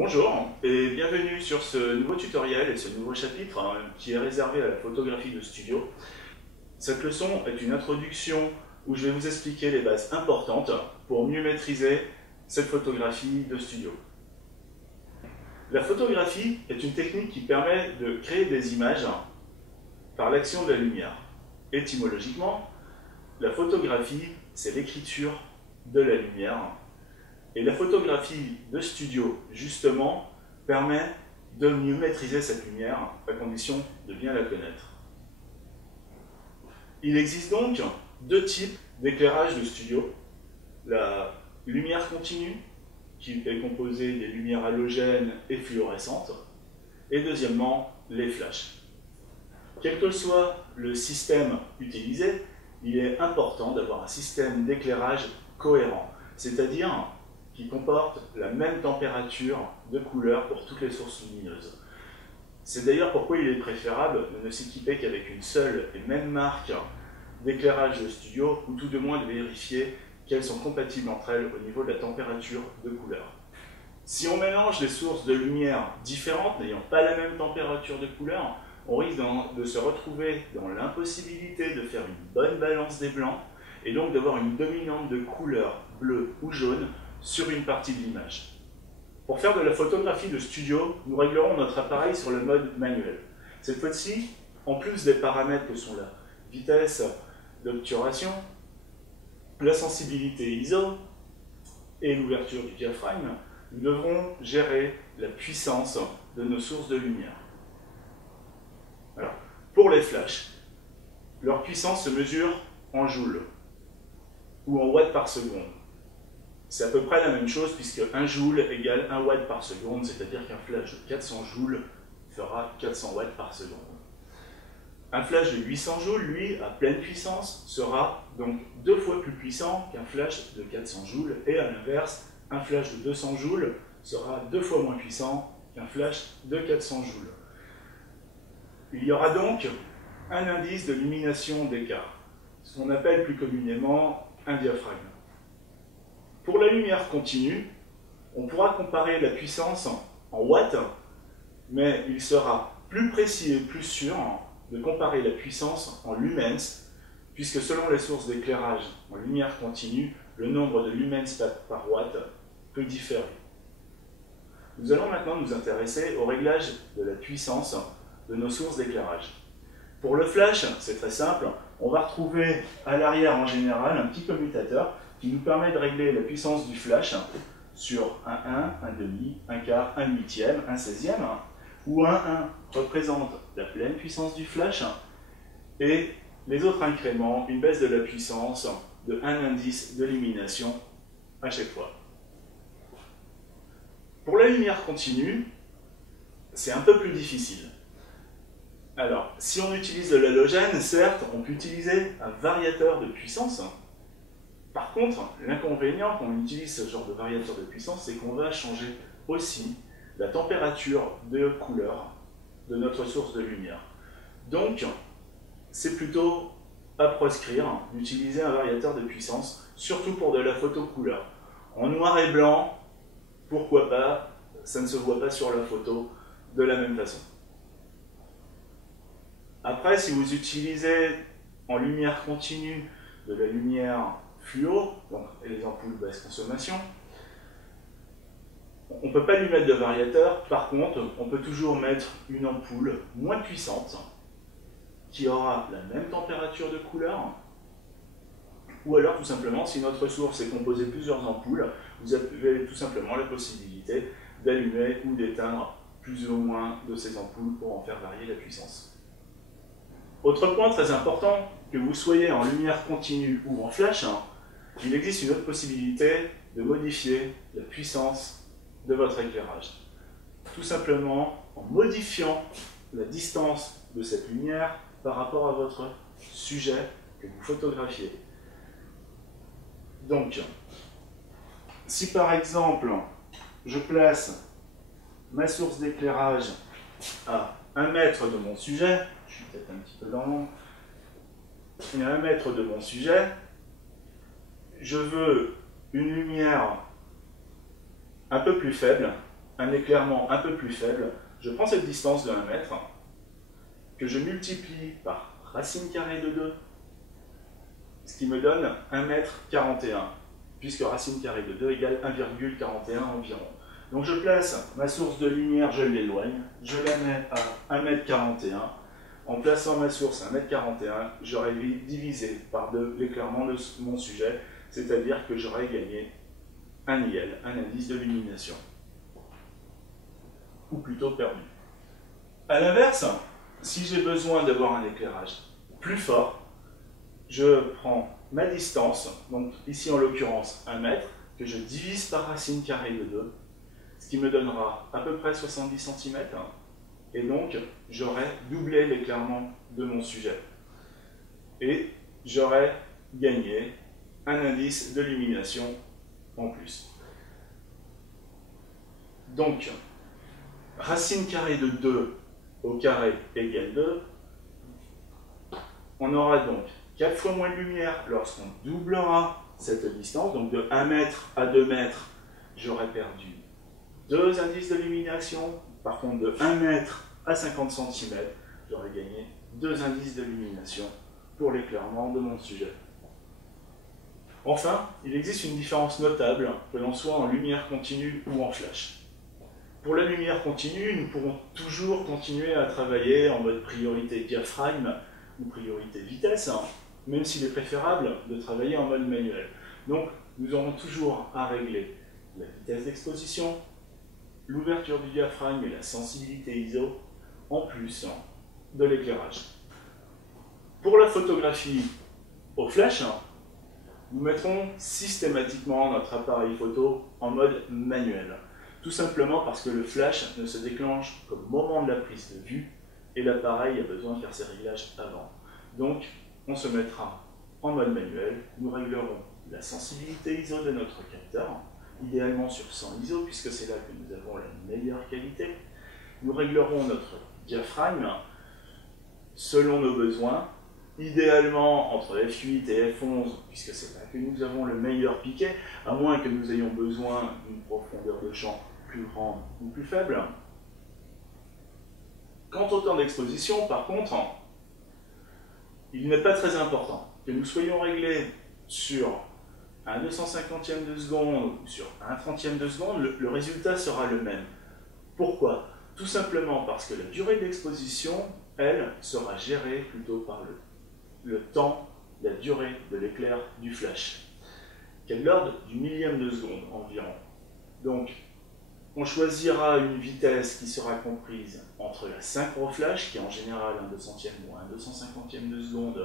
Bonjour et bienvenue sur ce nouveau tutoriel et ce nouveau chapitre qui est réservé à la photographie de studio. Cette leçon est une introduction où je vais vous expliquer les bases importantes pour mieux maîtriser cette photographie de studio. La photographie est une technique qui permet de créer des images par l'action de la lumière. Étymologiquement, la photographie, c'est l'écriture de la lumière. Et la photographie de studio, justement, permet de mieux maîtriser cette lumière, à condition de bien la connaître. Il existe donc deux types d'éclairage de studio. La lumière continue, qui est composée des lumières halogènes et fluorescentes, et deuxièmement, les flashs. Quel que soit le système utilisé, il est important d'avoir un système d'éclairage cohérent, c'est-à-dire qui comporte la même température de couleur pour toutes les sources lumineuses. C'est d'ailleurs pourquoi il est préférable de ne s'équiper qu'avec une seule et même marque d'éclairage de studio, ou tout de moins de vérifier qu'elles sont compatibles entre elles au niveau de la température de couleur. Si on mélange des sources de lumière différentes, n'ayant pas la même température de couleur, on risque de se retrouver dans l'impossibilité de faire une bonne balance des blancs, et donc d'avoir une dominante de couleur bleue ou jaune sur une partie de l'image. Pour faire de la photographie de studio, nous réglerons notre appareil sur le mode manuel. Cette fois-ci, en plus des paramètres que sont la vitesse d'obturation, la sensibilité ISO et l'ouverture du diaphragme, nous devrons gérer la puissance de nos sources de lumière. Alors, pour les flashs, leur puissance se mesure en joules ou en watts par seconde. C'est à peu près la même chose puisque 1 joule égale 1 watt par seconde, c'est-à-dire qu'un flash de 400 joules fera 400 watts par seconde. Un flash de 800 joules, lui, à pleine puissance, sera donc 2 fois plus puissant qu'un flash de 400 joules, et à l'inverse, un flash de 200 joules sera 2 fois moins puissant qu'un flash de 400 joules. Il y aura donc un indice de lumination d'écart, ce qu'on appelle plus communément un diaphragme. Pour la lumière continue, on pourra comparer la puissance en watts, mais il sera plus précis et plus sûr de comparer la puissance en lumens, puisque selon les sources d'éclairage en lumière continue, le nombre de lumens par watt peut différer. Nous allons maintenant nous intéresser au réglage de la puissance de nos sources d'éclairage. Pour le flash, c'est très simple, on va retrouver à l'arrière en général un petit commutateur qui nous permet de régler la puissance du flash sur un 1, un demi, un quart, un huitième, un 16e, où un 1 représente la pleine puissance du flash, et les autres incréments, une baisse de la puissance de 1 indice de lumination à chaque fois. Pour la lumière continue, c'est un peu plus difficile. Alors, si on utilise de l'halogène, certes, on peut utiliser un variateur de puissance. Par contre, l'inconvénient quand on utilise ce genre de variateur de puissance, c'est qu'on va changer aussi la température de couleur de notre source de lumière. Donc, c'est plutôt à proscrire d'utiliser un variateur de puissance, surtout pour de la photo couleur. En noir et blanc, pourquoi pas, ça ne se voit pas sur la photo de la même façon. Après, si vous utilisez en lumière continue de la lumière fluo, donc les ampoules basse consommation, on ne peut pas lui mettre de variateur. Par contre, on peut toujours mettre une ampoule moins puissante qui aura la même température de couleur, ou alors tout simplement, si notre source est composée de plusieurs ampoules, vous avez tout simplement la possibilité d'allumer ou d'éteindre plus ou moins de ces ampoules pour en faire varier la puissance. Autre point très important, que vous soyez en lumière continue ou en flash, il existe une autre possibilité de modifier la puissance de votre éclairage. Tout simplement en modifiant la distance de cette lumière par rapport à votre sujet que vous photographiez. Donc, si par exemple, je place ma source d'éclairage à 1 mètre de mon sujet, je suis peut-être un petit peu dans l'ombre, et à 1 mètre de mon sujet, je veux une lumière un peu plus faible, un éclairement un peu plus faible, je prends cette distance de 1 mètre, que je multiplie par racine carrée de 2, ce qui me donne 1,41 m, puisque racine carrée de 2 égale 1,41 environ. Donc je place ma source de lumière, je l'éloigne, je la mets à 1,41 m. En plaçant ma source à 1,41 m, j'aurai divisé par 2 l'éclairement de mon sujet, c'est-à-dire que j'aurai gagné un IL, un indice de lumination. Ou plutôt perdu. A l'inverse, si j'ai besoin d'avoir un éclairage plus fort, je prends ma distance, donc ici en l'occurrence 1 mètre, que je divise par racine carrée de 2, ce qui me donnera à peu près 70 cm, et donc j'aurai doublé l'éclairement de mon sujet. Et j'aurai gagné un indice de lumination en plus. Donc, racine carrée de 2 au carré égale 2, on aura donc 4 fois moins de lumière lorsqu'on doublera cette distance, donc de 1 mètre à 2 mètres, j'aurai perdu 2 indices d'illumination. Par contre, de 1 mètre à 50 cm, j'aurai gagné 2 indices d'illumination pour l'éclairement de mon sujet. Enfin, il existe une différence notable, que l'on soit en lumière continue ou en flash. Pour la lumière continue, nous pourrons toujours continuer à travailler en mode priorité diaphragme ou priorité vitesse, même s'il est préférable de travailler en mode manuel. Donc, nous aurons toujours à régler la vitesse d'exposition, l'ouverture du diaphragme et la sensibilité ISO, en plus de l'éclairage. Pour la photographie au flash, nous mettrons systématiquement notre appareil photo en mode manuel. Tout simplement parce que le flash ne se déclenche qu'au moment de la prise de vue et l'appareil a besoin de faire ses réglages avant. Donc, on se mettra en mode manuel, nous réglerons la sensibilité ISO de notre capteur, idéalement sur 100 ISO puisque c'est là que nous avons la meilleure qualité. Nous réglerons notre diaphragme selon nos besoins, idéalement entre F8 et F11 puisque c'est là que nous avons le meilleur piqué, à moins que nous ayons besoin d'une profondeur de champ plus grande ou plus faible. Quant au temps d'exposition, par contre, il n'est pas très important que nous soyons réglés sur un 250e de seconde ou sur un 30e de seconde, le résultat sera le même. Pourquoi? Tout simplement parce que la durée d'exposition, elle, sera gérée plutôt par le temps, la durée de l'éclair du flash, qui est de l'ordre du millième de seconde environ. Donc, on choisira une vitesse qui sera comprise entre la synchro flash, qui est en général un 200e ou un 250e de seconde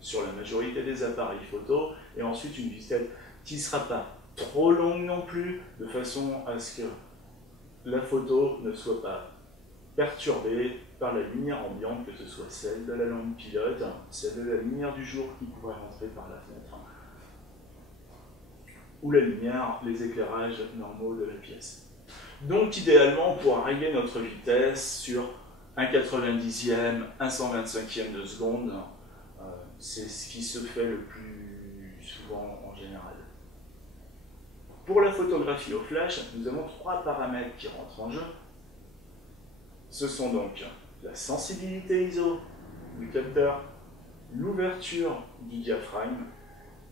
sur la majorité des appareils photo, et ensuite une vitesse qui ne sera pas trop longue non plus, de façon à ce que la photo ne soit pas perturbée par la lumière ambiante, que ce soit celle de la lampe pilote, celle de la lumière du jour qui pourrait rentrer par la fenêtre, ou la lumière, les éclairages normaux de la pièce. Donc idéalement, on pourra régler notre vitesse sur un 90e, un 125e de seconde. C'est ce qui se fait le plus souvent en général. Pour la photographie au flash, nous avons 3 paramètres qui rentrent en jeu. Ce sont donc la sensibilité ISO du capteur, l'ouverture du diaphragme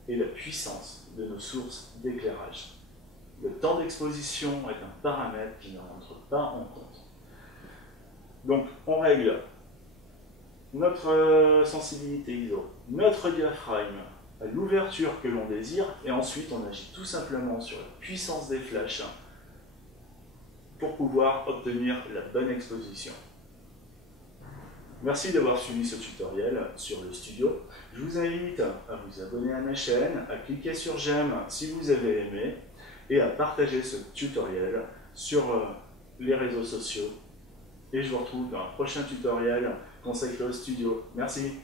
et la puissance de nos sources d'éclairage. Le temps d'exposition est un paramètre qui ne rentre pas en compte. Donc on règle notre sensibilité ISO, notre diaphragme, à l'ouverture que l'on désire, et ensuite on agit tout simplement sur la puissance des flashs pour pouvoir obtenir la bonne exposition. Merci d'avoir suivi ce tutoriel sur le studio. Je vous invite à vous abonner à ma chaîne, à cliquer sur j'aime si vous avez aimé, et à partager ce tutoriel sur les réseaux sociaux. Et je vous retrouve dans un prochain tutoriel consacré au studio. Merci.